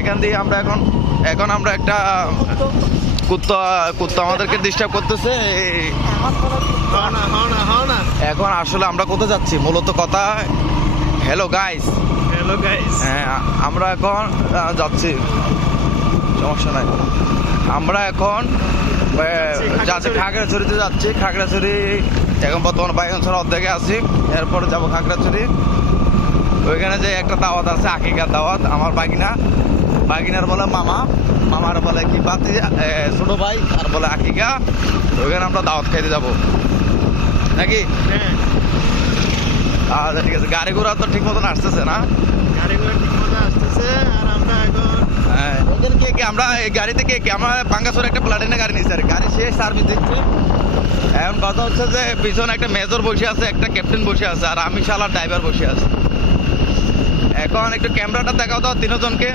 এখান দিয়ে আমরা এখন আমরা একটা কুত্তা কুত্তা আমাদেরকে ডিস্টার্ব করতেছে। এখন আসলে আমরা কোথায় যাচ্ছি মূলত কথা। হ্যালো গাইস, হ্যাঁ আমরা এখন যাচ্ছি, সমস্যা নাই। আমরা এখন যাচ্ছি খাগড়াছড়িতে যাচ্ছি। খাগড়াছড়ি এখন বর্তমানে বাইগনছড়া অর্ধেকে আছি, এরপরে যাবো খাগড়াছড়ি। ওইখানে যে একটা দাওয়াত আছে, আকিকার দাওয়াত। আমার বাগিনার বলে মামা, মামার বলে কি বাতি ছোট ভাই, আর বলে আকিকা। ওইখানে আমরা দাওয়াত খাইতে যাবো নাকি? আচ্ছা ঠিক আছে। গাড়ি ঘোড়া তো ঠিক মতন আসতেছে না? গাড়ি ঘোড়া ঠিক মতো আসতেছে। আর আমরা এখন আমরা এই গাড়িতে আমরা পাঙ্গাসোর একটা প্লাটিনা গাড়ি নিচ্ছি, আর গাড়ি শেষ সার্ভিস দিচ্ছে। এখন কথা হচ্ছে যে পিছনে একটা মেজর বসে আছে, একটা ক্যাপ্টেন বসে আছে, আর আমি শালার ড্রাইভার বসে আছে। এখন একটু ক্যামেরাটা দেখাও দাও তিনজনকে,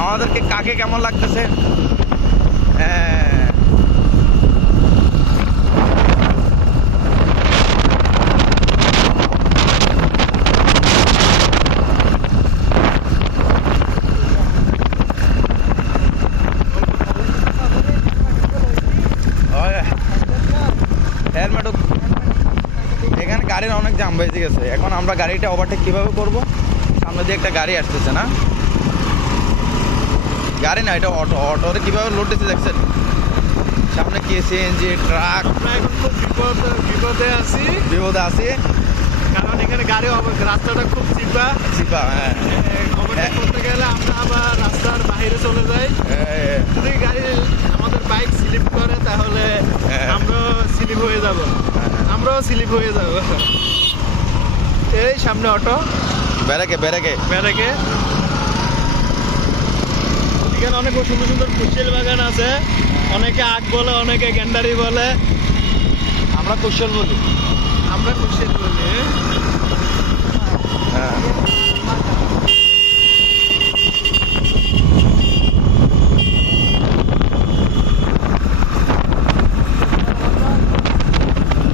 আমাদেরকে কাকে কেমন লাগতেছে। হেলমেট, এখানে গাড়ির অনেক জাম বেজে গেছে। এখন আমরা গাড়িটা ওভারটেক কিভাবে করব? সামনে দিয়ে একটা গাড়ি আসতেছে না, গাড়ি না এটা অটো। অটোরে কিভাবে লোড দিতে দেখছেন? সামনে কি সিএনজি ট্রাক। আমরা এখন খুব বিপদে আছি, কারণ এখানে গাড়ি রাস্তাটা খুব চিপা। হ্যাঁ, ওভারটেক করতে গেলে আমরা আবার রাস্তার বাইরে চলে যাই। যদি গাড়ি আমাদের বাইক স্লিপ করে তাহলে আমরাও স্লিপ হয়ে যাব। এই সামনে অটো, ব্যারেকে এখানে অনেক সুন্দর সুন্দর কুশিয়াল বাগান আছে। অনেকে আখ বলে, অনেকে গেন্ডারি বলে, আমরা কুশল বলি। আমরা কুশিয়াল বলি।